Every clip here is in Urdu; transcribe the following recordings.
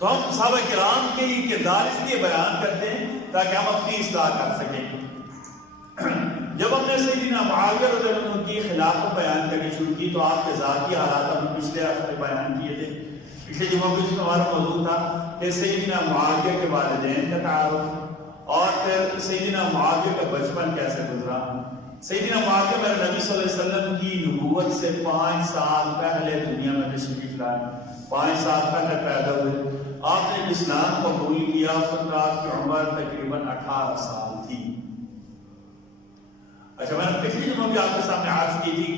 تو ہم صحابہ کرام کے یہ کردار اس لیے بیان کرتے ہیں تاکہ ہم اپنی اصلاح کر سکیں۔ جب ہم نے سیدنا معاویہ رضی اللہ عنہ کی خلافت بیان کرنی شروع کی تو آپ کے ذاتی حالات ہم پچھلے ہفتے بیان کیے تھے۔ پچھلے جمعہ کو اس میں ہمارا موضوع تھا کہ سیدنا معاویہ کے والدین کا تعارف اور پھر سیدنا معاویہ کا بچپن کیسے گزرا۔ سیدنا معاویہ میرے نبی صلی اللہ علیہ وسلم کی نبوت سے 5 سال پہلے دنیا میں تشریف لائے، 5 سال پہلے پیدا ہوئے۔ آپ نے اسلام قبول کیا اس وقت آپ کی عمر تقریباً 18 سال تھی۔ اچھا، میں نے پچھلی جمعہ بھی آپ کے سامنے عرض کی تھی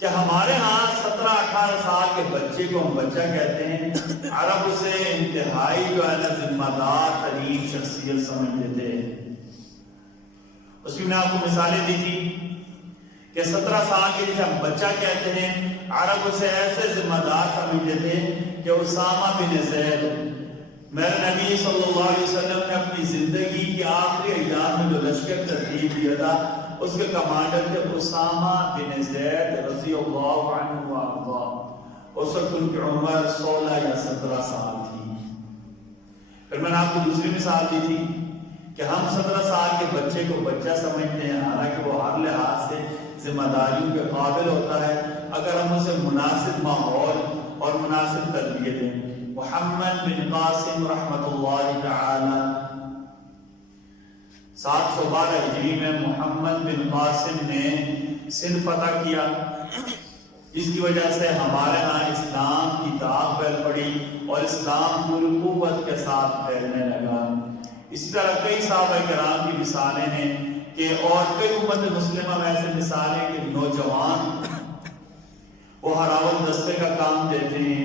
کہ ہمارے ہاں 17-18 سال کے بچے کو ہم بچہ کہتے ہیں، عرب اسے انتہائی جو ہے نا ذمہ دار ترین شخصیت سمجھتے تھے۔ اس کی میں نے آپ کو مثالیں دی تھی کہ 17 سال کے جسے ہم بچہ کہتے ہیں، عرب اسے ایسے ذمہ دار سمجھتے تھے کہ اسامہ بن زید، میرے نبی صلی اللہ علیہ وسلم نے اپنی زندگی کے آخری ایام میں جو لشکر ترتیب دیا تھا اس کے کمانڈر تھے اسامہ بن زید رضی اللہ عنہ وارضا۔ اس وقت ان کی عمر 16 یا 17 سال تھی۔ پھر میں نے آپ کو دوسری مثال دی تھی کہ ہم 17 سال کے بچے کو بچہ سمجھتے ہیں، حالانکہ وہ ہر لحاظ سے ذمہ داریوں کے قابل ہوتا ہے اگر ہم اسے مناسب ماحول اور مناسب تربیت دیں۔ محمد بن قاسم رحمۃ اللہ تعالی 712 ہجری میں محمد بن قاسم نے سندھ فتح کیا، جس کی وجہ سے ہمارے ہاں اسلام کی داغ پھیل پڑی اور اسلام پوری قوت کے ساتھ پھیلنے لگا۔ اسی طرح کئی صحابہ کرام کی مثالیں ہیں کہ اور کئی امت مسلمہ میں ایسے مثالیں کہ نوجوان وہ ہراول دستے کا کام دیتے ہیں،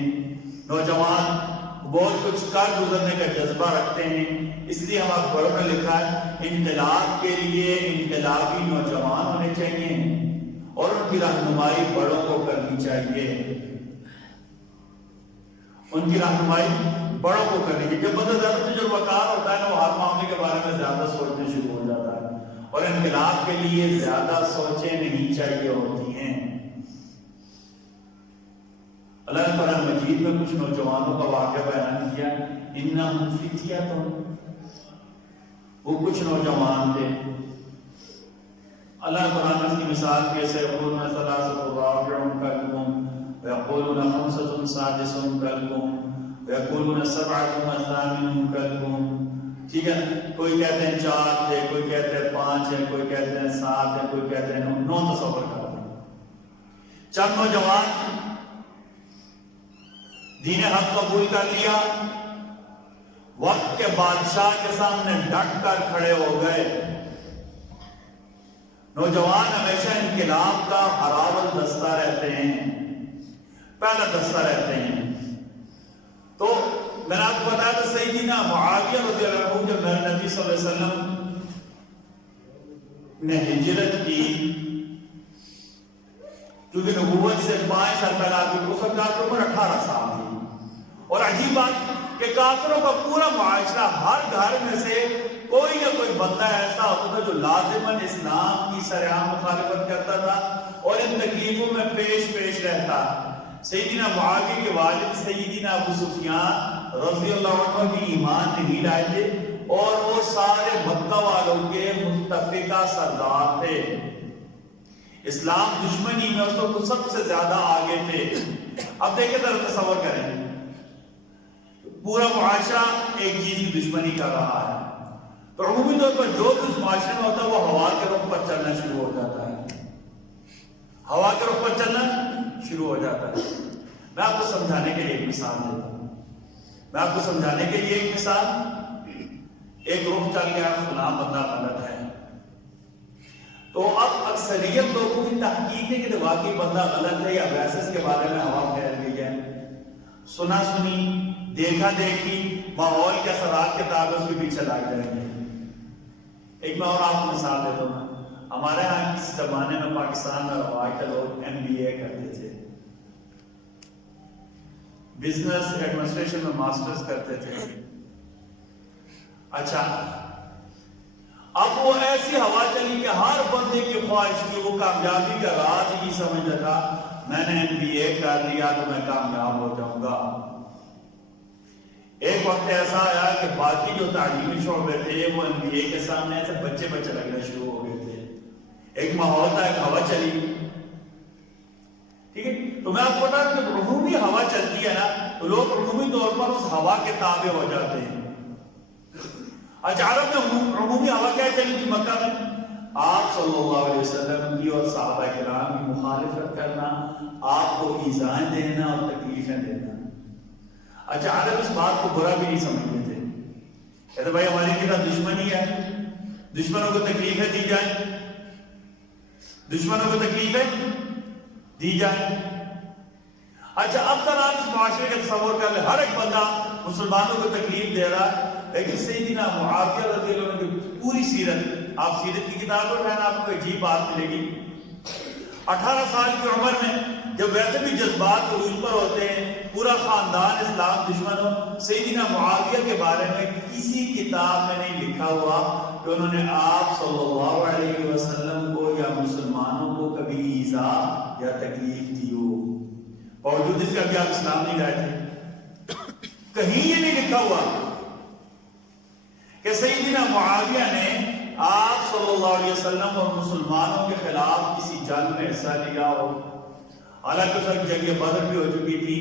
نوجوان بہت کچھ کر گزرنے کا جذبہ رکھتے ہیں۔ اس لیے ہمارے بڑوں نے لکھا ہے انقلاب کے لیے انقلابی نوجوان ہونے چاہیے اور ان کی رہنمائی بڑوں کو کرنی چاہیے، ان کی رہنمائی بڑوں کو کرنی چاہیے۔ جب بندہ زیادہ تجربہ کار ہوتا ہے نا وہ ہر معاملے کے بارے میں زیادہ سوچنے شروع ہو جاتا ہے اور انقلاب کے لیے زیادہ سوچیں نہیں چاہیے ہوتی ہیں۔ اللہ نے قرآن مجید میں کچھ نوجوانوں کا واقعہ بیان کیا، انہم فتیۃ، وہ کچھ نوجوان تھے۔ اللہ قرآن میں اس کی مثال کیسے یقولون ثلاثۃ رابعهم کلبهم ویقولون خمسۃ سادسهم کلبهم ویقولون سبعۃ ثامنهم کلبهم، ٹھیک ہے، کوئی کہتے ہیں 4 تھے، کوئی کہتے ہیں 5 ہیں، کوئی کہتے ہیں 7 ہیں، کوئی کہتے ہیں 9 تصور کرتے ہیں۔ چند نوجوان دین حق قبول کر لیا، وقت کے بادشاہ کے سامنے ڈٹ کر کھڑے ہو گئے۔ نوجوان ہمیشہ انقلاب کا ہراول دستہ رہتے ہیں، پہلا دستہ رہتے ہیں۔ تو میں نے آپ کو بتایا کہ سیدنا معاویہ رضی اللہ عنہ جب میرے نبی صلی اللہ علیہ وسلم نے ہجرت کی، کیونکہ نبوت سے 5 سال پہلے آپ کی عمر 18 سال تھی، اور عجیب بات کہ کافروں کا پورا معاشرہ ہر گھر میں سے کوئی نہ کوئی بندہ ایسا ہوتا تھا جو لازماً اسلام کی سرعام مخالفت کرتا تھا اور ان تکلیفوں میں پیش رہتا۔ سیدنا معاویہ کے والد سیدنا ابو سفیان رضی اللہ عنہ بھی ایمان نہیں لائے تھے اور وہ سارے مکہ والوں کے متفقہ سردار تھے، اسلام دشمنی میں اس وقت سب سے زیادہ آگے تھے۔ اب دیکھیں ذرا تصور کریں، پورا معاشرہ ایک چیز کی دشمنی کر رہا ہے تو عمومی طور پر جو بھی اس معاشرے میں ہوتا ہے وہ ہوا کے رخ پر چلنا شروع ہو جاتا ہے، ہوا کے رخ پر چلنا شروع ہو جاتا ہے۔ میں آپ کو سمجھانے کے لیے ایک مثال دیتا ہوں، میں آپ کو سمجھانے کے لیے ایک مثال، ایک رخ چل گیا فلاں بندہ غلط ہے، تو اب اکثریت لوگوں کی تحقیق ہے کہ واقعی بندہ غلط ہے یا ویسے اس کے بارے میں ہوا پھیل گئی ہے، سنا سنی دیکھا دیکھی ماحول کے اثرات کے تحت اس کے پیچھے لگ جائیں گے۔ ایک میں اور آپ کو مثال دیتا ہوں، ہمارے ہاں کس زمانے میں پاکستان میں رواج کے لوگ MBA کرتے تھے، بزنس ایڈمنسٹریشن میں ماسٹرز کرتے تھے۔ اچھا، اب وہ ایسی ہوا چلی کہ ہر بندے کی خواہش تھی، وہ کامیابی کا راز ہی سمجھتا تھا میں نے MBA کر لیا تو میں کامیاب ہو جاؤں گا۔ ایک وقت ایسا آیا کہ باقی جو تعلیمی شعبے تھے وہ NBA کے سامنے ایسے بچے لگنا شروع ہو گئے تھے. ایک ماحول تھا, ایک ہوا چلی. ٹھیک ہے, تو میں آپ کو بتا دوں کہ عمومی ہوا چلتی ہے نا تو لوگ عمومی طور پر اس ہوا کے تابع ہو جاتے ہیں. اچھا عرب میں عمومی ہوا کیا چلی تھی مکہ میں؟ آپ صلی اللہ علیہ وسلم کی اور صحابہ کرام کی مخالفت کرنا, آپ کو ایذائیں دینا اور تکلیفیں دینا. اچھا عرب اس بات کو برا بھی نہیں سمجھتے تھے, کہتے بھائی ہماری کے ساتھ دشمنی ہے, دشمنوں کو تکلیفیں دی جائیں, دشمنوں کو تکلیفیں دی جائیں. اچھا اب تک آپ اس معاشرے کا تصور کر لیں, ہر ایک بندہ مسلمانوں کو تکلیف دے رہا ہے. لیکن سیدنا معاویہ رضی اللہ عنہ کی پوری سیرت, آپ سیرت کی کتاب اٹھائیں آپ کو عجیب بات ملے گی. 18 سال کی عمر میں جب ویسے بھی جذبات عروج پر ہوتے ہیں, پورا خاندان اسلام دشمن ہو, سیدنا معاویہ کے بارے میں کسی کتاب میں نہیں لکھا ہوا کہ انہوں نے آپ صلی اللہ علیہ وسلم کو یا مسلمانوں کو کبھی ایذا یا تکلیف دی ہو, باوجود اس کا کہ آپ اسلام نہیں لائے تھے. کہیں یہ نہیں لکھا ہوا کہ سیدنا معاویہ نے آپ صلی اللہ علیہ وسلم اور مسلمانوں کے خلاف کسی جنگ میں حصہ لیا ہو. حالانکہ اس وقت جنگ بدر بھی ہو چکی تھی,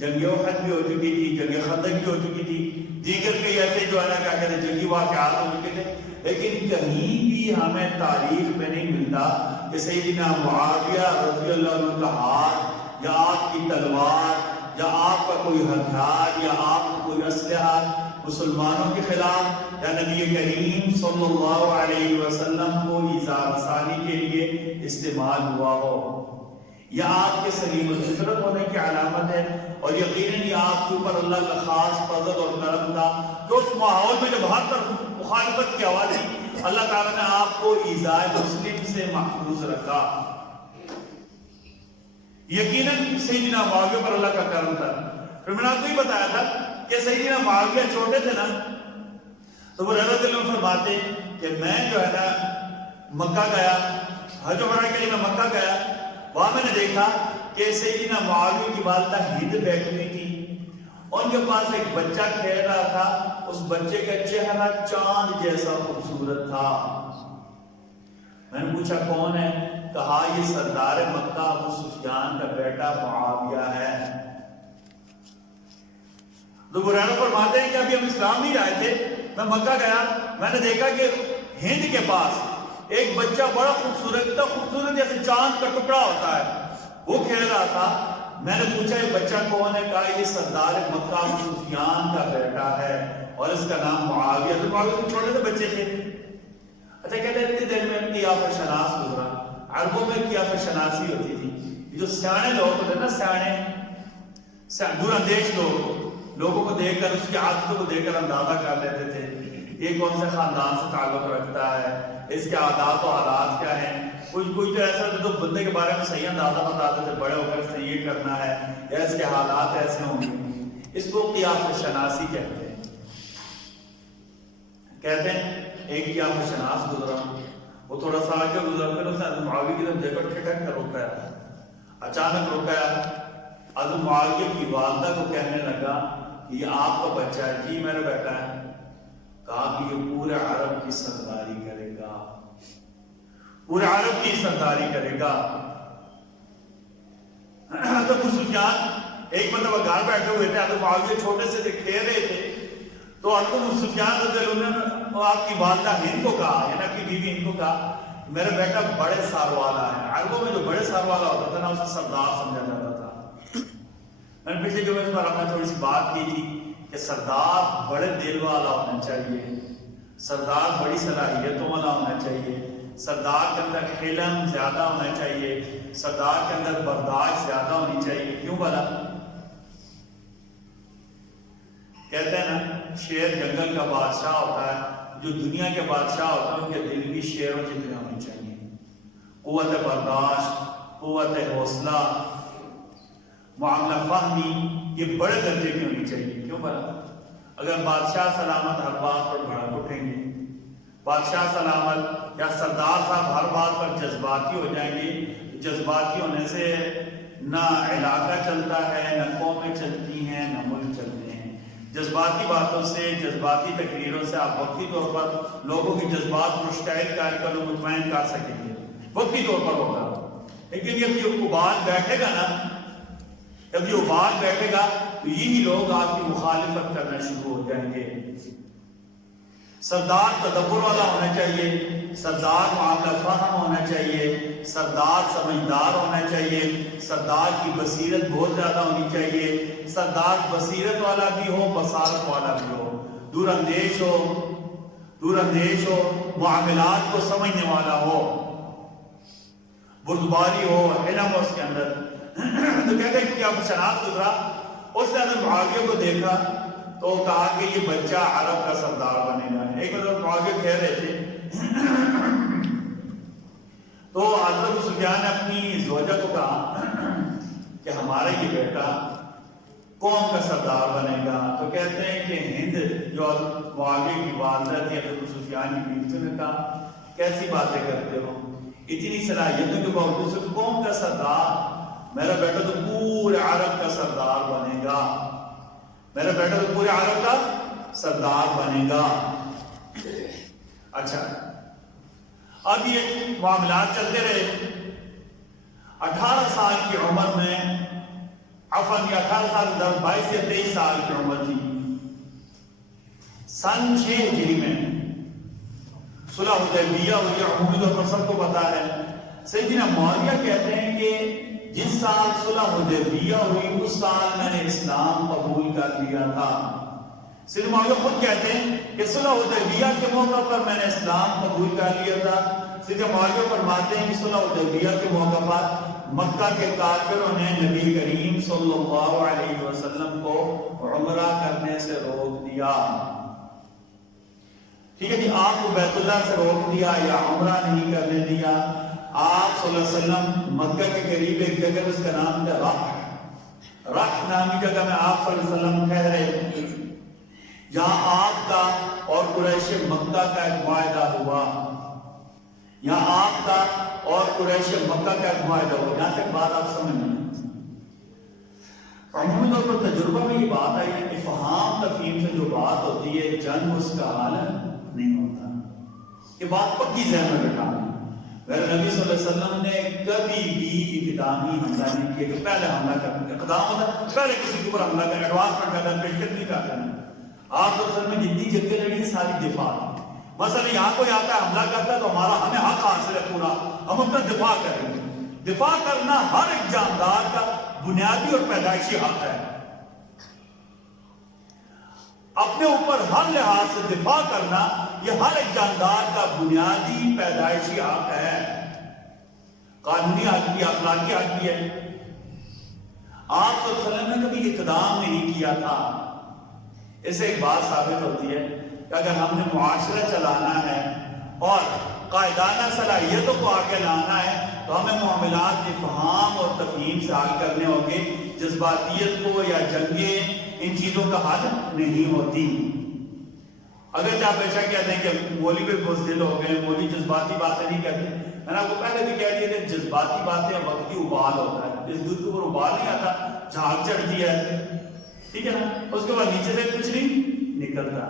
جنگ احد بھی ہو چکی تھی, جنگ خندق بھی ہو چکی تھی, دیگر کئی ایسے جو ہے نا کیا کہتے ہیں جنگی واقعات ہو چکے تھے. لیکن کہیں بھی ہمیں تاریخ میں نہیں ملتا کہ سیدنا معاویہ رضی اللہ عنہ کا ہاتھ یا آپ کی تلوار یا آپ کا کوئی ہتھیار یا آپ کا کوئی اسلحہ مسلمانوں کے خلاف یا نبی کریم صلی اللہ علیہ وسلم کو ایذا رسانی کے لیے استعمال ہوا ہو. یہ آپ کے سلیم الفطرت ہونے کی علامت ہے, اور یقیناً یہ آپ کے اوپر اللہ کا خاص فضل اور کرم تھا کہ اس ماحول میں جب ہر طرف مخالفت کی آواز تھی, اللہ تعالیٰ نے آپ کو ایذاء مسلم سے محفوظ رکھا. یقیناً سیدنا معاویہ پر اللہ کا کرم تھا. پھر میں نے آپ کو یہ بتایا تھا کہ سیدنا معاویہ چھوٹے تھے نا, تو وہ رضی اللہ عنہ فرماتے کہ میں جو ہے نا مکہ گیا, حج عمرہ کے لیے میں مکہ گیا. وہاں میں نے دیکھا کہ سیدنا معاویہ کی والدہ ہند بیٹھی ہوئی تھی, ان کے پاس ایک بچہ کھیل رہا تھا. اس بچے کا چہرہ چاند جیسا خوبصورت تھا. میں نے پوچھا کون ہے؟ کہا یہ سردار مکہ ابو سفیان کا بیٹا معاویہ ہے. تو برہنہ فرماتے ہیں کہ ابھی ہم اسلام نہیں لائے تھے, میں مکہ گیا, میں نے دیکھا کہ ہند کے پاس ایک بچہ بڑا خوبصورت تھا, خوبصورت جیسے چاند کا ٹکڑا ہوتا ہے, وہ کھیل رہا تھا. میں نے پوچھا یہ بچہ کون ہے؟ کہا یہ سردار مکہ ابو سفیان کا بیٹا ہے اور اس کا نام معاویہ. تو معاویہ چھوٹے سے بچے تھے. اچھا کہتے ہیں اتنی دیر میں قیافہ شناس گزرا. عربوں میں قیافہ شناسی ہوتی تھی, جو سیانے لوگ ہوتے ہیں نا, سیانے دور اندیش لوگوں کو دیکھ کر, اس کی عادتوں کو دیکھ کر اندازہ کر لیتے تھے یہ کون سے خاندان سے تعلق رکھتا ہے, اس کے عادات و حالات کیا ہیں. کچھ تو ایسا ہوتا تو بندے کے بارے میں صحیح اندازہ بتاتے تھے, بڑے ہو کر اس نے یہ کرنا ہے یا اس کے حالات ایسے ہوں گے. اس کو قیافہ شناسی کہتے ہیں. کہتے ہیں ایک قیافہ شناس گزرا, وہ تھوڑا سا آگے گزرا, پھر اس نے حضرت معاویہ کی طرف دیکھا, ٹھٹک کر رکایا, اچانک رکایا. حضرت معاویہ کی والدہ کو کہنے لگا کہ یہ آپ کا بچہ ہے. جی میرا بیٹا ہے. کہا کہ یہ پورے عرب کی سرداری کرے گا, پورے عرب کی سرداری کرے گا. حضرت ابو سفیان ایک مرتبہ گھر بیٹھے ہوئے تھے, حضرت معاویہ چھوٹے سے تھے, کھیل رہے تھے. تو حضرت ابو سفیان رضی اللہ عنہ نے آپ کی والدہ ہند کو کہا, یعنی آپ کی بیوی ہند کو کہا میرا بیٹا بڑے سار والا ہے. عربوں میں جو بڑے سار والا ہوتا تھا نا, اسے سردار سمجھا جاتا تھا. میں نے پچھلے جو اس پر ہم نے تھوڑی سی بات کی تھی کہ سردار بڑے دل والا ہونا چاہیے, سردار بڑی صلاحیتوں والا ہونا چاہیے, سردار کے اندر حلم زیادہ ہونا چاہیے, سردار کے اندر برداشت زیادہ ہونی چاہیے. کیوں بولا؟ کہتے ہیں نا شیر جنگل کا بادشاہ ہوتا ہے, جو دنیا کے بادشاہ ہوتا ہے ان کے دل بھی شیروں جتنے ہونے چاہیے. قوت برداشت, قوت حوصلہ, معاملہ فہمی, یہ بڑے درجے کی ہونی چاہیے. کیوں بولا؟ اگر بادشاہ سلامت ہر بات پر بھڑک اٹھیں گے, بادشاہ سلامت یا سردار صاحب ہر بات پر جذباتی ہو جائیں گے, جذباتی ہونے سے نہ علاقہ چلتا ہے, نہ قومیں چلتی ہیں, نہ ملک چلتے ہیں. جذباتی باتوں سے، جذباتی تقریروں سے آپ وقتی طور پر لوگوں کے جذبات کو مشتعل کر و مطمئن کر سکیں گے، وقتی طور پر ہوگا. لیکن جب یہ ابال بیٹھے گا نا، جب یہ ابال بیٹھے گا تو یہی لوگ آپ کی مخالفت کرنا شروع ہو جائیں گے. سردار تدبر والا ہونا چاہیے، سردار معاملہ فہم ہونا چاہیے، سردار سمجھدار ہونا چاہیے، سردار کی بصیرت بہت زیادہ ہونی چاہیے، سردار بصیرت والا بھی ہو، بصارت والا بھی ہو، دور اندیش ہو، معاملات کو سمجھنے والا ہو، بردباری ہو، علم ہو اس کے اندر. تو کہتے ہیں کہ کیا شناخت گزرا، اس نے اگر معاویہ کو دیکھا تو کہا کہ یہ بچہ عرب کا سردار بنے گا. ایک بار معاویہ کہہ رہے تھے تو حضرت ابو سفیان نے اپنی زوجہ کو کہا کہ ہمارا یہ بیٹا قوم کا سردار بنے گا. تو کہتے ہیں کہ ہند جو معاویہ کی والدہ تھی حضرت ابو سفیان کی بیوی نے کہا کیسی باتیں کرتے ہو، اتنی صلاحیتوں کے باوجود صرف قوم کا سردار، میرا بیٹا تو پورے عرب کا سردار بنے گا، میرا بیٹا تو پورے عرب کا سردار بنے گا. اچھا اب یہ معاملات چلتے رہے. 18 سال کی عمر میں، عفواً 18 سال 22 یا 23 سال کی عمر تھی، سن 6 ہجری میں صلح حدیبیہ ہوئی. عمومی طور پر سب کو پتا ہے. سیدنا معاویہ کہتے ہیں کہ جس سال صلح حدیبیہ ہوئی اس سال میں نے اسلام قبول کر لیا تھا. سیدنا معاویہ خود کہتے ہیں کہ صلح حدیبیہ کے موقع پر میں نے اسلام قبول کر لیا تھا. سیدنا معاویہ فرماتے ہیں کہ صلح حدیبیہ کے موقع پر مکہ کے کافروں نے نبی کریم صلی اللہ علیہ وسلم کو عمرہ کرنے سے روک دیا. ٹھیک ہے جی، آپ کو بیت اللہ سے روک دیا یا عمرہ نہیں کرنے دیا. آپ صلی اللہ علیہ وسلم مکہ کے قریب ایک جگہ اس کا نام تھا رح نامی جگہ میں آپ صلی اللہ علیہ وسلم ٹھہرے، جہاں آپ کا اور قریش مکہ کا ایک معاہدہ ہوا. یہاں آپ کا اور قریش مکہ کا ایک معاہدہ ہوا. یہاں سے ایک بات آپ سمجھ لیں، عمومی طور پر تجربہ میں یہ بات آئی ہے کہ افہام تفہیم سے جو بات ہوتی ہے جنگ اس کا حال نہیں ہوتا. یہ بات پکی ذہن میں بٹھا. میرے نبی صلی اللہ علیہ وسلم نے کبھی بھی اقدامی حملہ نہیں کیا کہ پہلے حملہ کرنا. اقدام ہوتا ہے پہلے کسی کے اوپر حملہ کرنا، ایڈوانسمنٹ کرنا، پیشکش نہیں کرنا. آپ صلی اللہ علیہ وسلم نے جتنی جنگیں لڑی ساری دفاع. مثلا یہاں کوئی آتا ہے حملہ کرتا ہے تو ہمیں حق حاصل ہے پورا، ہم اپنا دفاع کریں گے. دفاع کرنا ہر ایک جاندار کا بنیادی اور پیدائشی حق ہے. اپنے اوپر ہر لحاظ سے دفاع کرنا یہ ہر ایک جاندار کا بنیادی پیدائشی حق ہے، قانونی حق بھی، اخلاقی حق بھی ہے. آپ صلی اللہ علیہ وسلم نے کبھی اقدام نہیں کیا تھا. اس سے ایک بات ثابت ہوتی ہے کہ اگر ہم نے معاشرہ چلانا ہے اور قائدانہ صلاحیتوں کو آگے لانا ہے تو ہمیں معاملات کی فہم اور تفہیم سے حل کرنے ہوں گے. جذباتیت کو یا جنگیں ان چیزوں کا حل نہیں ہوتی. اگر آپ ایسا کہتے ہیں کہ مولوی پہ بزدل ہو گئے، مولوی جذباتی باتیں نہیں کہتے. میں نے آپ کو پہلے بھی کہہ دیا کہ جذباتی باتیں وقتی ابال ہوتا ہے. اس دودھ کے اوپر ابال نہیں آتا، جھاگ چڑھتی ہے، ٹھیک ہے نا، اس کے بعد نیچے سے کچھ نہیں نکلتا.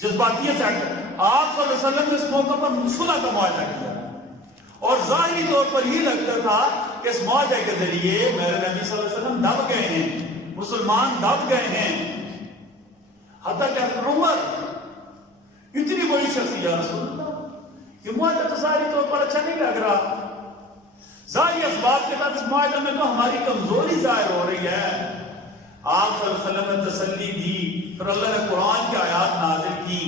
جذباتیت سے آپ صلی اللہ علیہ وسلم نے اس موقع پر صلح کا معاہدہ کیا اور ظاہری طور پر یہ لگتا تھا کہ اس معاہدے کے ذریعے میرے نبی صلی اللہ علیہ وسلم دب گئے ہیں، مسلمان دب گئے ہیں. حتیٰ کہ عمر اتنی بڑی شخصیت، یا رسول اللہ یہ معاہدہ تو ظاہری طور پر اچھا نہیں لگ رہا. ظاہری اسباب کے بعد اس معاہدے میں تو ہماری کمزوری ظاہر ہو رہی ہے. آپ صلی اللہ علیہ وسلم نے تسلی دی، پھر اللہ نے قرآن کی آیات نازل کی،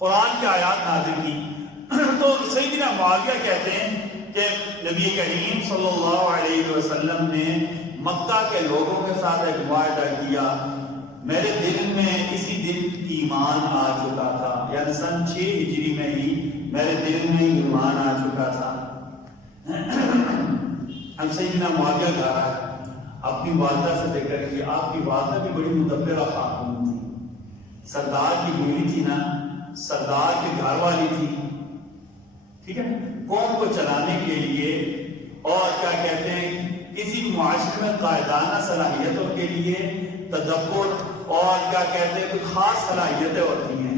قرآن کی آیات نازل کی. تو سیدنا معاویہ کہتے ہیں کہ نبی کریم صلی اللہ علیہ وسلم نے مکہ کے لوگوں کے ساتھ ایک معاہدہ کیا. میرے دل میں اسی دن ایمان آ چکا تھا، یعنی سن 6 ہجری میں ہی میرے دل میں ایمان آ چکا تھا. ہم سیدنا معاویہ کہا ہے اپنی والدہ سے لے کر کہ آپ کی والدہ بھی بڑی مدبرہ خاتون تھی، سردار کی بیوی تھی نا، سردار کی گھر والی تھی، ٹھیک ہے، قوم کو چلانے کے لیے اور کیا کہتے ہیں کسی معاشرے میں قائدانہ صلاحیتوں کے لیے تدبر اور کیا کہتے ہیں کوئی خاص صلاحیتیں ہوتی ہیں.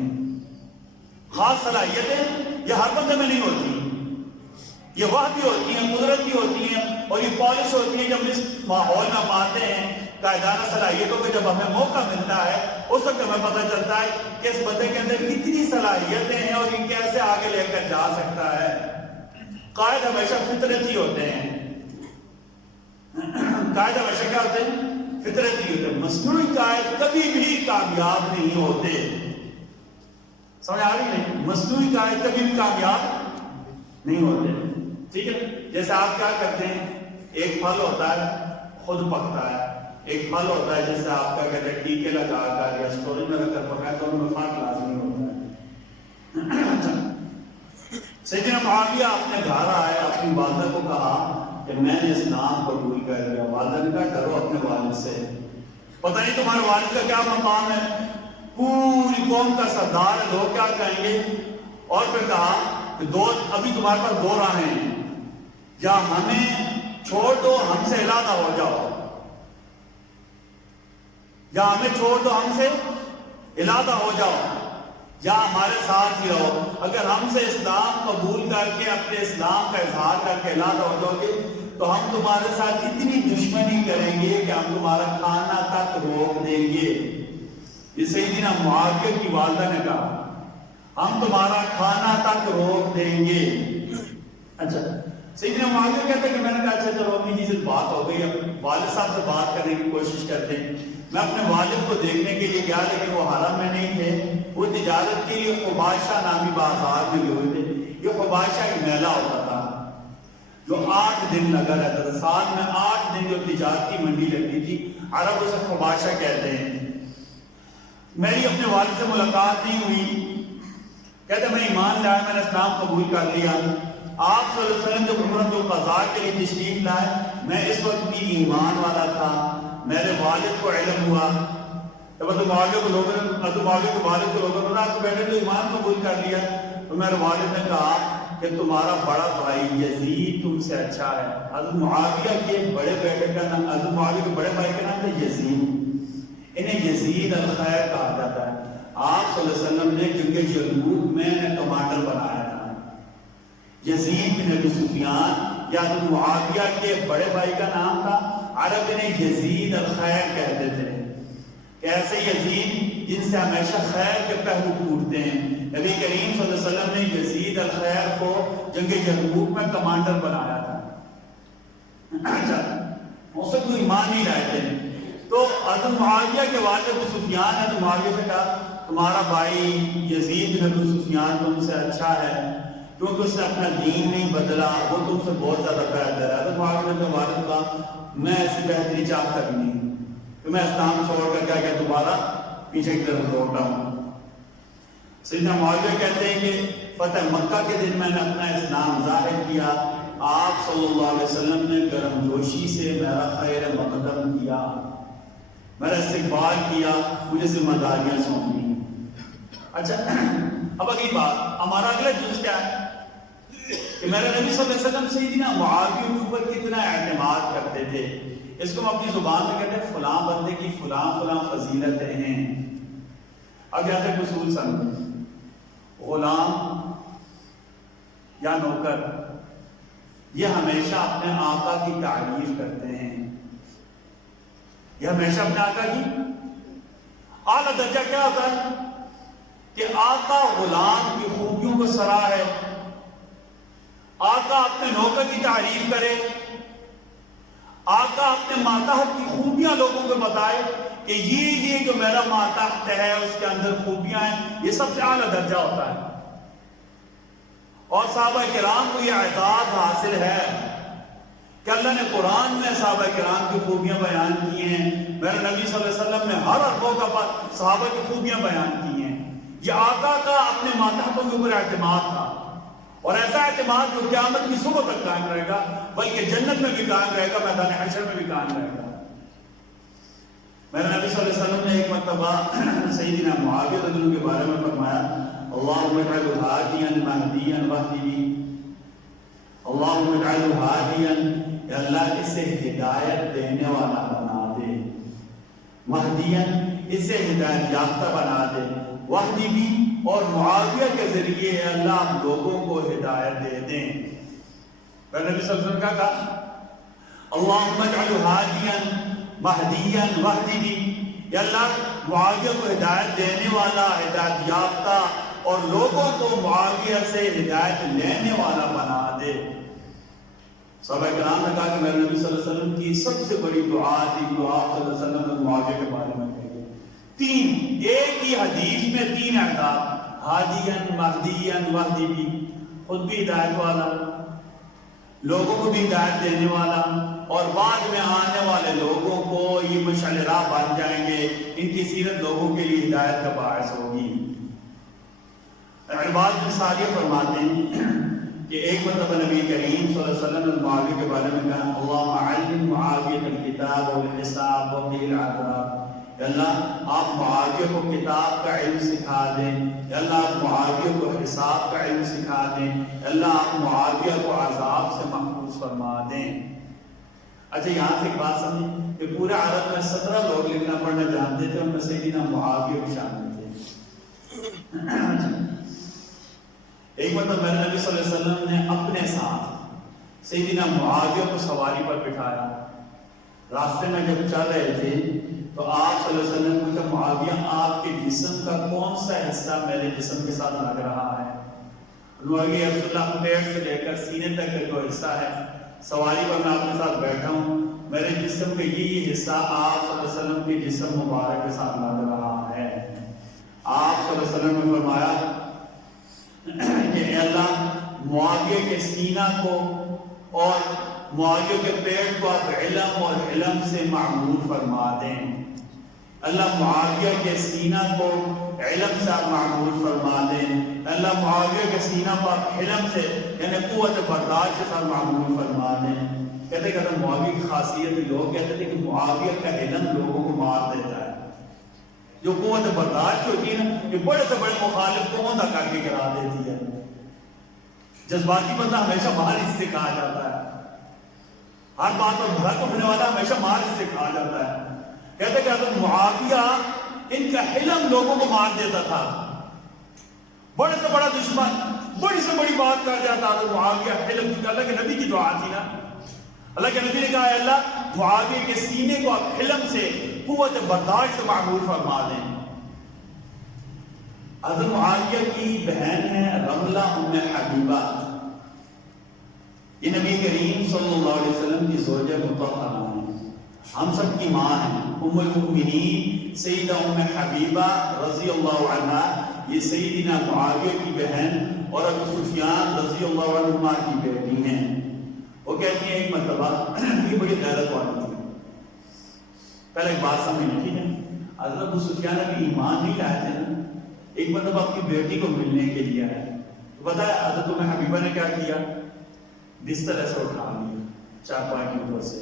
خاص صلاحیتیں یہ ہر بندے میں نہیں ہوتی، یہ وحی ہوتی ہیں، قدرتی ہوتی ہیں، اور یہ پالش ہوتی ہیں جب اس ماحول میں ہم آتے ہیں. قائدانہ صلاحیتوں کے جب ہمیں موقع ملتا ہے اس وقت ہمیں پتہ چلتا ہے کہ اس بندے کے اندر کتنی صلاحیتیں ہیں اور یہ کیسے آگے لے کر جا سکتا ہے. قائد ہمیشہ فطرتی ہوتے ہیں. قائد ہمیشہ کیا ہوتے ہیں؟ فطرتی ہوتے ہیں. مصنوعی قائد کبھی بھی کامیاب نہیں ہوتے. سمجھ آ رہی نہیں؟ مصنوعی قائد کبھی بھی کامیاب نہیں ہوتے. ٹھیک ہے، جیسے آپ کیا کرتے ہیں، ایک پھل ہوتا ہے خود پکتا ہے، ایک پھل ہوتا ہے جیسے آپ کیا کہتے ہیں ٹیکے لگا کر یا اسٹوریج میں رکھ کر پکایا تو ان میں فرق لازمی ہوتا ہے. سیدنا معاویہ اپنے گھر آئے، اپنی والدہ کو کہا کہ میں نے اسلام قبول کر لیا. والدہ نے کہا ڈرو اپنے والد سے، پتہ نہیں تمہارے والد کا کیا مقام ہے، پوری قوم کا سردار ہے، لوگ کیا کہیں گے. اور پھر کہا کہ ابھی تمہارے پاس دو راہیں ہیں، یا ہمیں چھوڑ دو ہم سے علیحدہ ہو جاؤ، یا ہمیں چھوڑ دو ہم سے علیحدہ ہو جاؤ، یا ہمارے ساتھ ہی رہو. اگر ہم سے اسلام قبول کر کے اپنے اسلام کا اظہار کر کے علیحدہ ہو جاؤ گے تو ہم تمہارے ساتھ اتنی دشمنی کریں گے کہ ہم تمہارا کھانا تک روک دیں گے. یہ سیدنا معاویہ کی والدہ نے کہا ہم تمہارا کھانا تک روک دیں گے. اچھا، سیدنا معاویہ کہتے ہیں کہ میں نے کہا اچھا چلو امی جی سے بات ہو گئی، اب والد صاحب سے بات کرنے کی کوشش کرتے ہیں. میں اپنے والد کو دیکھنے کے لیے گیا لیکن وہ حرم میں نہیں تھے، وہ تجارت کے لیے خباشہ نامی بازار میں گئے ہوئے تھے. یہ خباشہ ایک میلہ ہوتا تھا جو 8 دن لگا رہتا تھا. سال میں 8 دن جو تجارتی منڈی لگتی تھی، عرب اسے خباشہ کہتے ہیں. میری اپنے والد سے ملاقات نہیں ہوئی. کہتے میں ایمان لایا، میں نے اسلام قبول کر لیا. آپ صلی اللہ علیہ وسلم جب عمرۃ القضاء کے لیے تشریف لائے، میں اس وقت بھی ایمان والا تھا. میرے والد کو علم ہوا، جب حضرت معاویہ کے والد کو لوگوں نے آپ کو بیٹھے تو ایمان قبول کر لیا. تو میرے والد نے کہا کہ تمہارا بڑا بھائی یزید تم سے اچھا ہے. حضرت معاویہ کے بڑے بیٹے کا نام، حضرت معاویہ کے بڑے بھائی کا نام تھا یزید. انہیں یزید الخیر کہا جاتا ہے. آپ صلی اللہ علیہ وسلم نے کیونکہ یرموک میں نے کمانڈر بنایا تھا. یزید بن ابی سفیان یا حضرت معاویہ کے بڑے بھائی کا نام تھا. عرب انہیں یزید الخیر کہتے تھے. ایسے یزید جن سے ہمیشہ خیر کے پہلو ٹوٹتے ہیں. نبی کریم صلی اللہ علیہ وسلم نے یزید الخیر کو جنگ یرموک میں کمانڈر بنایا تھا. اچھا، اس وقت کوئی ایمان نہیں لائے تھے. تو حضرت معاویہ کے والد ابو سفیان نے تو معاویہ سے کہا تمہارا بھائی یزید بن ابی سفیان تم سے اچھا ہے کیونکہ اس نے اپنا دین نہیں بدلا، وہ تم سے بہت زیادہ بہتر ہے. تو معاویہ نے والد کا میں ایسی بہتری چاہتا بھی نہیں کہ میں اسلام چھوڑ کر کیا کہ دوبارہ پیچھے کی طرف لوٹا ہوں. سیدنا معاویہ کہتے ہیں کہ فتح مکہ کے دن میں نے اپنا اسلام ظاہر کیا. آپ صلی اللہ علیہ وسلم نے گرم جوشی سے میرا خیر مقدم کیا، میرا استقبال کیا، مجھے ذمہ داریاں سونپی. اچھا، اب اگلی بات، ہمارا اگلا جز کیا ہے کہ میرے نبی صلی اللہ علیہ وسلم سیدنا معاویہ کے اوپر کتنا اعتماد کرتے تھے. اس کو ہم اپنی زبان میں کہتے ہیں فلاں بندے کی فلاں فلاں فضیلتیں ہیں. اب یہاں سے اصول سمجھیں، غلام یا نوکر یہ ہمیشہ اپنے آقا کی تعریف کرتے ہیں. یہ ہمیشہ اپنے آقا کی اعلیٰ درجہ کیا ہوتا ہے کہ آقا غلام کی خوبیوں کو سراہے، آقا اپنے نوکر کی تعریف کرے، آقا اپنے ماتحت کی خوبیاں لوگوں کو بتائے کہ یہ جو میرا ماتحت ہے اس کے اندر خوبیاں ہیں. یہ سب سے اعلیٰ درجہ ہوتا ہے. اور صحابہ کرام کو یہ اعزاز حاصل ہے کہ اللہ نے قرآن میں صحابہ کرام کی خوبیاں بیان کی ہیں. میرے نبی صلی اللہ علیہ وسلم نے ہر موقع پر صحابہ کی خوبیاں بیان کی ہیں. یہ آقا کا اپنے ماتحتوں کے اوپر اعتماد تھا، اور ایسا اعتماد جو قیامت کی صبح تک قائم رہے گا، بلکہ جنت میں بھی قائم رہے گا، میدان حشر میں بھی قائم رہے گا. میرے نبی صلی اللہ علیہ وسلم نے ایک مرتبہ سیدنا معاویہ رضی اللہ عنہ کے بارے میں فرمایا اللہم اجعلہ ہادیا مہدیا واہدی بی، اللہم اجعلہ ہادیا، یا اللہ اسے ہدایت دینے والا بنا دے، مہدیاً، اسے ہدایت یافتہ بنا دے، وحدی بھی، اور معاویہ کے ذریعے اللہ ہم لوگوں کو ہدایت دے دیں۔ پھر نبی صلی اللہ علیہ وسلم کا کہا اللہم اجعل ہادیاً مہدیاً وحدی بھی، یا اللہ معاویہ کو ہدایت دینے والا، ہدایت یافتہ، اور لوگوں کو معاویہ سے ہدایت لینے والا بنا دے۔ صحابہ کرام نے کہا کہ میرے نبی صلی اللہ علیہ وسلم کی سب سے بڑی دعا تھی، دعا صلی اللہ علیہ وسلم نے معاویہ کے بارے میں کہی، تین، ایک ہی حدیث میں تین اعداد، ہادیاً مہدیاً وحدی بھی، خود بھی ہدایت والا، لوگوں کو بھی ہدایت دینے والا، اور بعد میں آنے والے لوگوں کو یہ مشعل راہ بن جائیں گے، ان کی سیرت لوگوں کے لیے ہدایت کا باعث ہوگی۔ عباد بن ساریہ فرماتے ہیں کہ ایک مرتبہ نبی کریم صلی اللہ علیہ وسلم نے معاویہ کے بارے میں کہا اللہم علم معاویہ الکتاب والحساب وقہ العذاب، یا اللہ آپ معاویہ کو کتاب کا علم سکھا دیں، یا اللہ آپ معاویہ کو حساب کا علم سکھا دیں، یا اللہ آپ معاویہ کو عذاب سے محفوظ فرما دیں۔ اچھا یہاں سے ایک بات سمجھیں کہ پورے عرب میں 17 لوگ لکھنا پڑھنا جانتے تھے، ان میں سیدنا معاویہ بھی شامل تھے۔ ایک مرتبہ میرے نبی صلی اللہ علیہ وسلم نے اپنے ساتھ سیدنا معاویہ کو سواری پر بٹھایا، راستے میں جب چل رہے تھے تو آپ صلی اللہ علیہ وسلم نے پوچھا معاویہ آپ کے جسم کا کون سا حصہ میرے جسم کے ساتھ لگ رہا ہے؟ انہوں نے کہا یا رسول اللہ پیٹ سے لے کر سینے تک کا جو حصہ ہے، سواری پر میں آپ کے ساتھ بیٹھا ہوں، میرے جسم کا یہ حصہ آپ صلی اللہ علیہ وسلم کے جسم مبارک کے ساتھ لگ رہا ہے۔ آپ صلی اللہ علیہ وسلم نے فرمایا کہ اے اللہ معاویہ کے سینہ کو اور معاویہ کے پیٹ کو آپ علم اور حلم سے معمور فرما دیں۔ اللہ معاویہ کے سینہ کو علم سے آپ معمور فرما دیں، اللہ معاویہ کے سینہ کو آپ حلم سے یعنی قوت برداشت کے ساتھ معمور فرما دیں۔ کہتے کہ معاویہ کی خاصیت لوگ کہتے تھے کہ معاویہ کا علم لوگوں کو مار دیتا ہے، جو قوت برداشت ہوتی ہے نا یہ بڑے سے بڑے مخالف کو اوندا کر کے گرا دیتی ہے۔ جذباتی بندہ ہمیشہ مار اس سے کہا جاتا ہے، ہر بات پر بھڑک اٹھنے والا ہمیشہ مار اس سے کہا جاتا ہے۔ کہتے کہ حضرت معاویہ ان کا حلم لوگوں کو مار دیتا تھا، بڑے سے بڑا دشمن بڑی سے بڑی بات کر جاتا حضرت معاویہ حلم، کیونکہ اللہ کے نبی کی دعا تھی نا، اللہ کے نبی نے کہا اے اللہ معاویہ کے سینے کو آپ حلم سے قوت برداشت سے معمور فرما دیں۔ حضرت معاویہ کی بہن ہے رملہ ام حبیبہ، یہ نبی کریم صلی اللہ علیہ وسلم کی زوجہ مطہرہ ہیں، ہم سب کی ماں ہیں، ام المؤمنین سیدہ ام حبیبہ رضی اللہ عنہا، یہ سیدنا معاویہ کی بہن اور ابو سفیان رضی اللہ عنہما کی بیٹی ہیں۔ وہ کہتی ہیں ایک مرتبہ یہ بڑی غیرت والی تھی، پہلے ایک بات سمجھیں ٹھیک ہے، حضرت ابو سفیان ابھی ایمان نہیں لائے تھے نا، ایک مرتبہ اپنی بیٹی کو ملنے کے لیے آئے، تو پتہ ہے حضرت ام حبیبہ نے کیا کیا، بستر ایسے اٹھا لیا چارپائی کے اوپر سے۔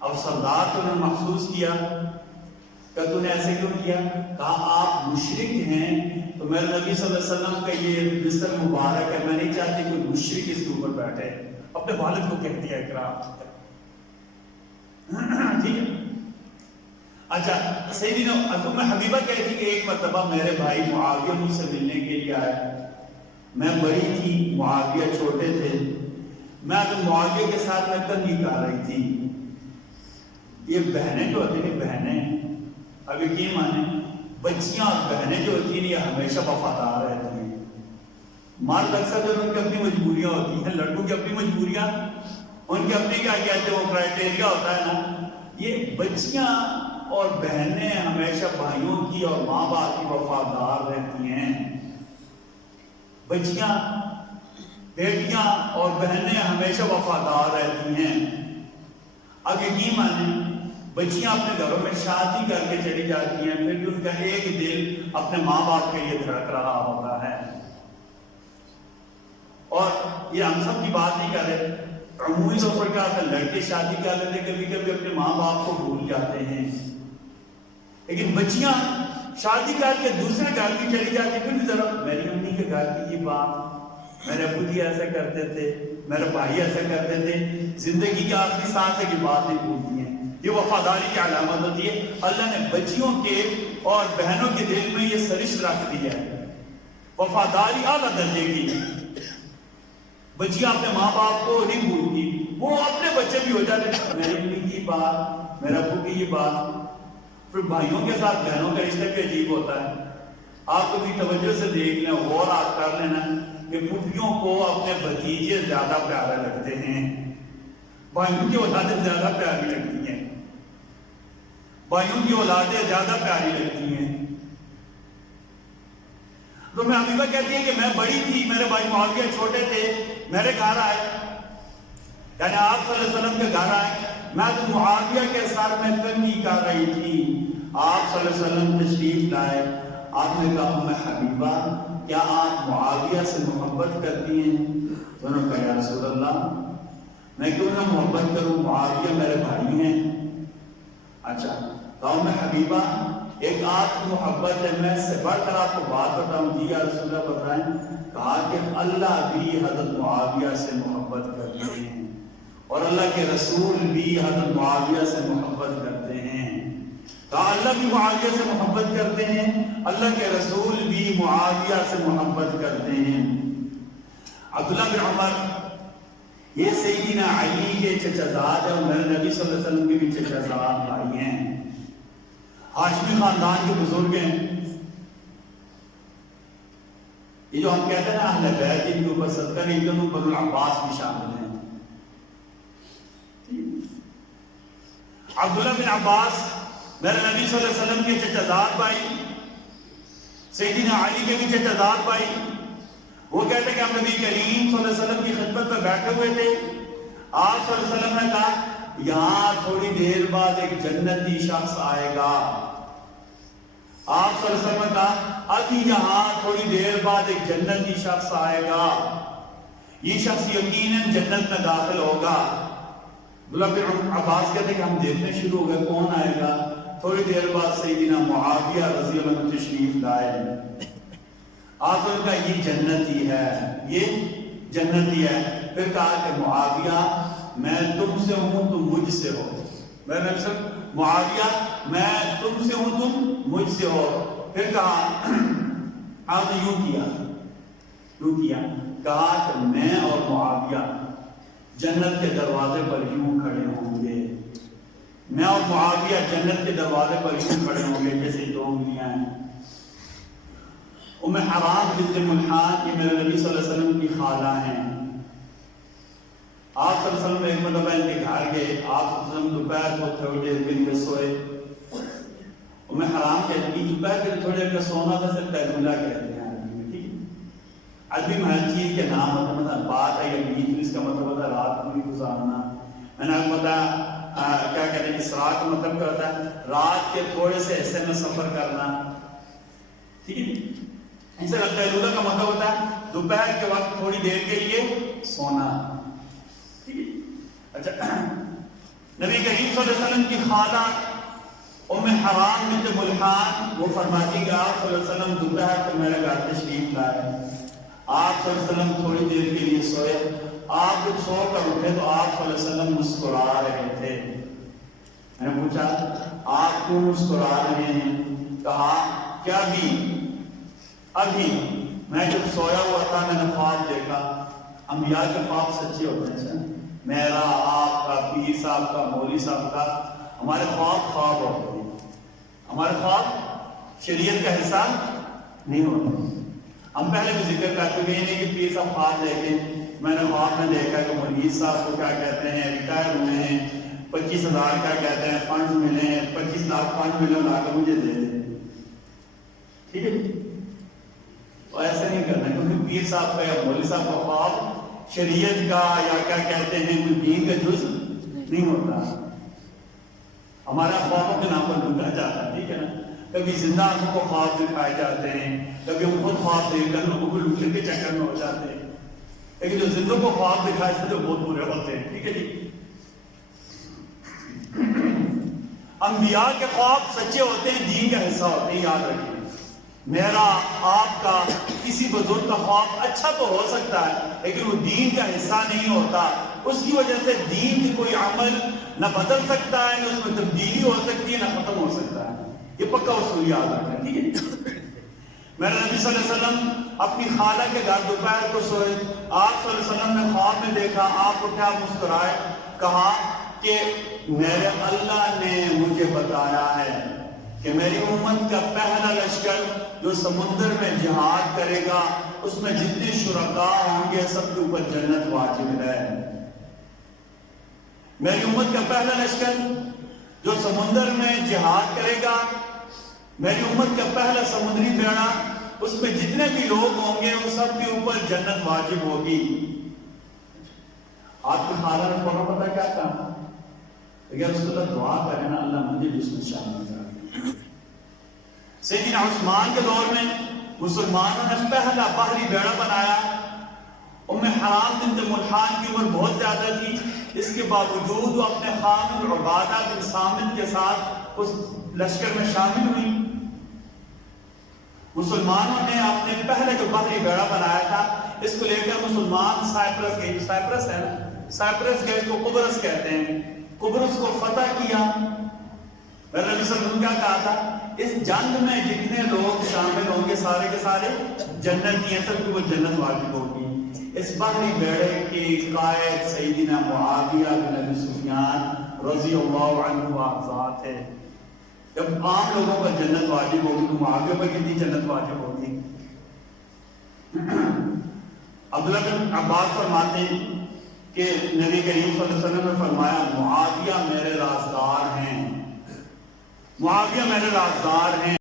اب سردار تو انہوں نے محسوس کیا کہ تو نے ایسے کیوں کیا، کہا آپ مشرک ہیں تو میرے نبی صلی اللہ علیہ وسلم کا یہ بستر مبارک ہے، میں نہیں چاہتی کوئی مشرک اس کے اوپر بیٹھے، اپنے والد کو کہتی ہے اکرام، ٹھیک ہے۔ اچھا سیدنا ام حبیبہ کہتی کہ ایک مرتبہ میرے بھائی معاویہ مجھ سے ملنے کے لیے آئے، میں بڑی تھی معاویہ چھوٹے تھے، میں اپنے معاویہ کے ساتھ میں تنگی کر رہی تھی۔ یہ بہنیں جو ہوتی ہیں بہنیں، اب یقین مانیں بچیاں اور بہنیں جو ہوتی ہیں یہ ہمیشہ وفادار رہتی ہیں، مرد اکثر جو ان کی اپنی مجبوریاں ہوتی ہیں، لڑکوں کی اپنی مجبوریاں، ان کی اپنی کیا کہتے ہیں وہ کرائٹیریا ہوتا ہے نا، یہ بچیاں اور بہنیں ہمیشہ بھائیوں کی اور ماں باپ کی وفادار رہتی ہیں۔ بچیاں بیٹیاں اور بہنیں ہمیشہ وفادار رہتی ہیں۔ اب یقین مانیں بچیاں اپنے گھروں میں شادی کر کے چلی جاتی ہیں، پھر بھی ان کا ایک دل اپنے ماں باپ کے لیے دھڑک رہا ہوتا ہے۔ اور یہ ہم سب کی بات نہیں کر رہے، عمومی طور پر کیا ہوتا ہے لڑکے شادی کر لیتے کبھی کبھی اپنے ماں باپ کو بھول جاتے ہیں، لیکن بچیاں شادی کر کے دوسرے گھر کی چلی جاتی، پھر بھی ذرا میری امی کے گھر کی یہ بات، میرے ابو جی ایسا کرتے تھے، میرے بھائی ایسا کرتے تھے، زندگی کے آخری سانس کی بات نہیں بھولتی ہیں۔ یہ وفاداری کی علامت ہوتی ہے. اللہ نے بچیوں کے اور بہنوں کے دل میں یہ سرشت رکھ دی ہے، وفاداری اعلیٰ درجے کی. بچیاں اپنے ماں باپ کو نہیں بھولتی، وہ اپنے بچے بھی ہو جاتے ہیں، میری امی کی بات، میرے ابو کی یہ بات. پھر بھائیوں کے ساتھ بہنوں کا رشتہ بھی عجیب ہوتا ہے. آپ کو بھی توجہ سے دیکھ لیں، غور آپ کر لینا کہ پھوپھیوں کو اپنے بھتیجے زیادہ پیارے لگتے ہیں، بھائیوں کی اولادیں زیادہ پیاری لگتی ہیں، بھائیوں کی اولادیں زیادہ پیاری لگتی ہیں. تو میں حبیبہ کہتی ہے کہ میں بڑی تھی، میرے بھائی معاویہ چھوٹے تھے، میرے گھر آئے، یعنی آپ صلی اللہ علیہ وسلم کے گھر آئے. میں تو معاویہ کے ساتھ میں تنگی کر رہی تھی، آپ صلی اللہ علیہ وسلم تشریف لائے. آپ نے کہا ام حبیبہ کیا آپ معاویہ سے محبت کرتی ہیں؟ تو انہوں نے کہا یا رسول اللہ میں کیوں نہ محبت کروں، معاویہ میرے بھائی ہیں. اچھا کہا ام حبیبہ ایک آپ کی محبت ہے، میں اس سے بڑھ کر آپ کو بات بتاؤں. جی یا رسول اللہ بتائیں. کہا کہ اللہ بھی حضرت معاویہ سے محبت کرتے ہیں اور اللہ کے رسول بھی حضرت معاویہ سے محبت کرتے ہیں. کہا اللہ بھی معاویہ سے محبت کرتے ہیں، اللہ کے رسول بھی معاویہ سے محبت کرتے ہیں. عبداللہ بن عمر یہ سیدنا علی کے چچا زاد ہیں اور میرے نبی صلی اللہ علیہ وسلم کے بھی چچا زاد بھائی ہیں، ہاشمی خاندان کے بزرگ ہیں. یہ جو ہم کہتے ہیں نا اہل بیت ان کے اوپر صدقہ نہیں، ان بنو العباس بھی شامل ہیں. عبداللہ بن عباس میرے نبی صلی اللہ علیہ وسلم کے چچا زاد بھائی، سیدنا علی کے بھی چچا زاد بھائی. وہ کہتے ہیں کہ ہم نبی کریم صلی اللہ علیہ وسلم کی خدمت میں بیٹھے ہوئے تھے. آپ صلی اللہ علیہ وسلم نے کہا یہاں تھوڑی دیر بعد ایک جنتی شخص آئے گا. آپ صلی اللہ علیہ وسلم نے کہا ابھی یہاں تھوڑی دیر بعد ایک جنتی شخص آئے گا، یہ شخص یقیناً جنت میں داخل ہوگا. عبداللہ عباس کہتے ہیں کہ ہم دیکھنے شروع ہو گئے کون آئے گا. تھوڑی دیر بعد سیدنا معاویہ رضی اللہ عنہ تشریف لائے. آپ نے کہا یہ جنتی ہے، یہ جنتی ہے. پھر کہا کہ معاویہ میں تم سے ہوں تم مجھ سے ہو. میں نے معاویہ میں تم سے ہوں تم مجھ سے ہو. پھر کہا آپ نے یوں کیا کہا کہ میں اور معاویہ جنت کے دروازے پر یوں کھڑے ہوں گے، میں اور معاویہ جنت کے دروازے پر یوں کھڑے ہوں گے جیسے دو انگلیاں ہیں. ام حرام بنت ملحان یہ میرے نبی صلی اللہ علیہ وسلم کی خالہ ہیں. آپ صلی اللہ علیہ وسلم ایک مرتبہ ان کے گھر گئے، آپ صلی اللہ علیہ وسلم دوپہر کو تھوڑی دیر کے لیے سوئے. ام حرام کہتی ہیں دوپہر کے تھوڑی دیر کا سونا تھا صرف قیلولہ کہتے ہیں عربی میں. ٹھیک ہے، عربی میں ہر چیز کے نام ہوتا ہے، مثلا بات ہے یا بیچ، اس کا مطلب ہوتا ہے رات پوری گزارنا. میں نے آپ کو بتایا کیا کہتے ہیں اسراء کا مطلب کیا ہوتا ہے رات کے تھوڑے سے حصے میں سفر کرنا. ٹھیک ہے، اس سے قیلولہ کا مطلب ہوتا ہے دوپہر کے وقت تھوڑی دیر کے لیے سونا. ٹھیک ہے. اچھا نبی کریم صلی اللہ علیہ وسلم کی خالہ ام حرام بنت ملحان وہ فرماتی کہ آپ صلی اللہ علیہ وسلم دوپہر کو میرے گھر تشریف لائے. آپ صلی اللہ علیہ وسلم تھوڑی دیر کے لیے سوئے. آپ جب سو کر اٹھے تو آپ صلی اللہ علیہ وسلم مسکرا رہے تھے. میں نے پوچھا آپ کیوں مسکرا رہے ہیں؟ کہا کیا ابھی میں جب سویا ہوا تھا میں نے خواب دیکھا. انبیاء کے خواب سچے ہوتے ہیں، میرا آپ کا پیر صاحب کا مولوی صاحب کا ہمارے خواب ہوتے ہیں. ہمارے خواب شریعت کا حصہ نہیں ہوتے. ہم پہلے بھی ذکر کر چکے ہیں کہ پیر صاحب خواب دیکھیں. میں نے خواب میں دیکھا کہ مولوی صاحب کو کیا کہتے ہیں ریٹائر ہوئے ہیں، 25,000 کیا کہتے ہیں فنڈ ملے ہیں، 25 لاکھ فنڈ ملے لا کے مجھے دے دیں. ٹھیک ہے، تو ایسا نہیں کرنا کیونکہ پیر صاحب کا یا مولوی صاحب کا خواب شریعت کا یا کیا کہتے ہیں کوئی دین کا جز نہیں ہوتا. ہمارا خوابوں کے نام پر لوٹا جاتا ہے. ٹھیک ہے نا، کبھی زندہ آنکھوں کو خواب دکھائے جاتے ہیں، کبھی ہم خود خواب دیکھ کر لوگوں کو لوٹنے کے چکر میں ہو جاتے ہیں. لیکن جو زندوں کو خواب دکھائے جاتے ہیں بہت برے ہوتے ہیں. ٹھیک ہے جی، انبیاء کے خواب سچے ہوتے ہیں، دین کا حصہ ہوتے ہیں. یاد رکھیں میرا آپ کا کسی بزرگ کا خواب اچھا تو ہو سکتا ہے لیکن وہ دین کا حصہ نہیں ہوتا. اس کی وجہ سے دین کی کوئی عمل نہ بدل سکتا ہے، نہ اس میں تبدیلی ہو سکتی ہے، نہ ختم ہو سکتا ہے۔ یہ پکا اصول یاد رکھیں، ٹھیک ہے؟ میرے نبی صلی اللہ علیہ وسلم اپنی خالہ کے گھر دوپہر کو سوئے، آپ صلی اللہ علیہ وسلم نے خواب میں دیکھا، آپ کو کیا مسکرائے، کہا کہ میرے اللہ نے مجھے بتایا ہے کہ میری امت کا پہلا لشکر جو سمندر میں جہاد کرے گا، اس میں جتنے شرکاء ہوں گے سب کے اوپر جنت واجب ہے۔ میری امت کا پہلا لشکر جو سمندر میں جہاد کرے گا، میری امت کا پہلا سمندری بیڑا، اس میں جتنے بھی لوگ ہوں گے ان سب کے اوپر جنت واجب ہوگی۔ آپ کی خالہ نے فوراً پتہ کیا کہا؟ کہ رسول اللہ دعا کریں نا اللہ مجھے بھی اس میں شامل کر۔ سیدنا عثمان کے دور میں مسلمانوں نے پہلا بحری بیڑا بنایا۔ ام حرام بنت ملحان کی عمر بہت زیادہ تھی، اس کے باوجود وہ اپنے خامد عبادہ بن صامت کے ساتھ اس لشکر میں شامل ہوئی۔ مسلمانوں نے اپنے پہلے جو بحری بیڑا بنایا تھا اس کو لے کر مسلمان سائپرس گئے، سائپرس ہے نا، سائپرس گئے، اس کو قبرص کہتے ہیں، قبرص کو فتح کیا۔ نبی صلی اللہ علیہ وسلم کیا کہا تھا؟ اس جنگ میں جتنے لوگ شامل ہوں گے سارے کے سارے جنتی ہیں، سب کو جنت واجب ہوگی۔ اس بحری بیڑے کی قائد سیدنا معاویہ بن ابی سفیان رضی اللہ عنہ ذات ہے۔ جب عام لوگوں پر جنت واجب ہوگی تو معاویہ پر کتنی جنت واجب ہوگی؟ عبداللہ بن عباس فرماتے ہیں کہ نبی کریم صلی اللہ علیہ وسلم نے فرمایا معاویہ میرے رازدار ہیں، معاویہ میرے رازدار ہیں۔